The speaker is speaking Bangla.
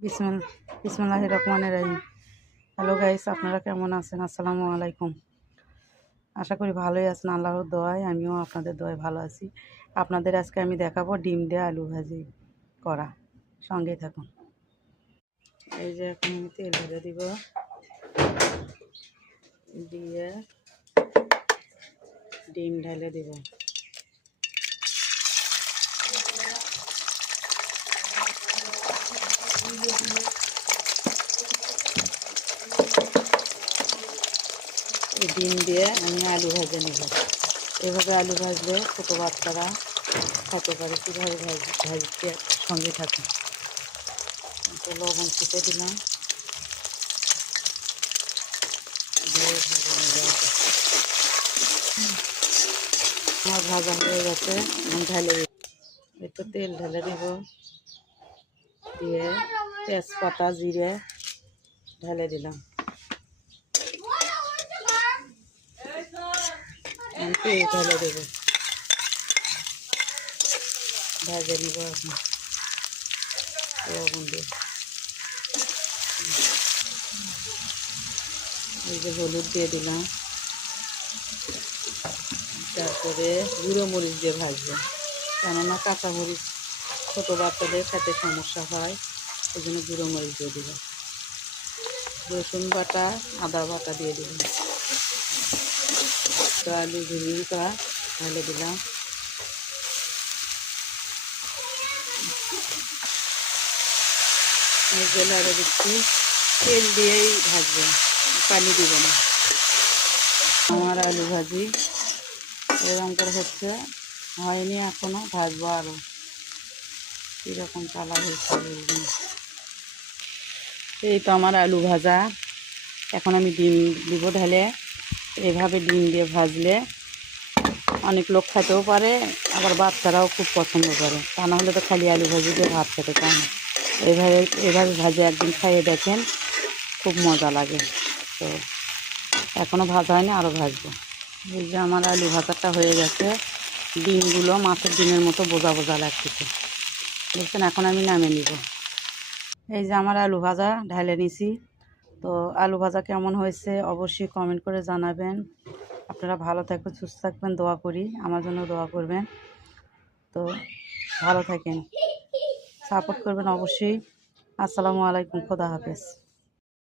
বিসমিল্লাহির রহমানির রহিম। হ্যালো গাইস, আপনারা কেমন আছেন? আসসালামু আলাইকুম। আশা করি ভালোই আছেন। আল্লাহর দোয়ায় আমিও আপনাদের দোয়ায় ভালো আছি। আপনাদের আজকে আমি দেখাবো ডিম দিয়ে আলু ভাজি করা। সঙ্গেই থাকুন। এই যে এখন আমি তেল ঢেলে দিব, দিয়ে ডিম ঢেলে দিব। এই ডিম দিয়ে আমি আলু ভেজে নেব। এভাবে আলু ভাজলে ছোটো বাচ্চারা খেতে পারে। কীভাবে ভাজতে সঙ্গে থাকে। তো লবণ ছিটে দিলাম, দিয়ে ভেজে নেব। আমার ভাজা হয়ে গেছে, এখন ঢেলে দিব। একটু তেল ঢেলে দিব, দিয়ে তেজপাতা জিরে ঢেলে দিলাম। তেল ঢেলে দেবো, ভেজে নিব এখন লবণ দিয়ে। এই যে হলুদ দিয়ে দিলাম, তারপরে গুঁড়ো মরিচ দিয়ে ভাজবো, কেননা কাঁচা মরিচ ছোটো বাচ্চাদের খেতে সমস্যা হয়, ওই জন্য গুঁড়ো মরিচ দিয়ে দিব। রসুন বাটা আদা বাটা দিয়ে দিলাম, তো আলু ভেজে ঢেলে দিলাম। জেলে আরও দিচ্ছি, তেল দিয়েই ভাজবো, পানি দিব না। আমার আলু ভাজি এরকম করে হচ্ছে, হয়নি এখনও, ভাজবো আরও। কীরকম কালার হয়েছে বলবেন। এই তো আমার আলু ভাজা, এখন আমি ডিম দিব ঢেলে। এভাবে ডিম দিয়ে ভাজলে অনেক লোক খেতেও পারে, আবার বাচ্চারাও খুব পছন্দ করে। তা না হলে তো খালি আলু ভাজি দিয়ে ভাত খেতে চায় না। এভাবে ভাজে একদিন খাইয়ে দেখেন, খুব মজা লাগে। তো এখনও ভাজা হয়নি, আরও ভাজবো। এই যে আমার আলু ভাজাটা হয়ে গেছে, ডিমগুলো মাছের ডিমের মতো বোঝা বোঝা লাগতেছে, বুঝছেন। এখন আমি নামিয়ে নিব। এই যে আমার আলু ভাজা ঢেলে নিছি। তো আলু ভাজা কেমন হয়েছে অবশ্যই কমেন্ট করে জানাবেন। আপনারা ভালো থাকবেন, সুস্থ থাকবেন, দোয়া করি, আমার জন্য দোয়া করবেন। তো ভালো থাকেন, সাপোর্ট করবেন অবশ্যই। আসসালামু আলাইকুম, খোদা হাফেজ।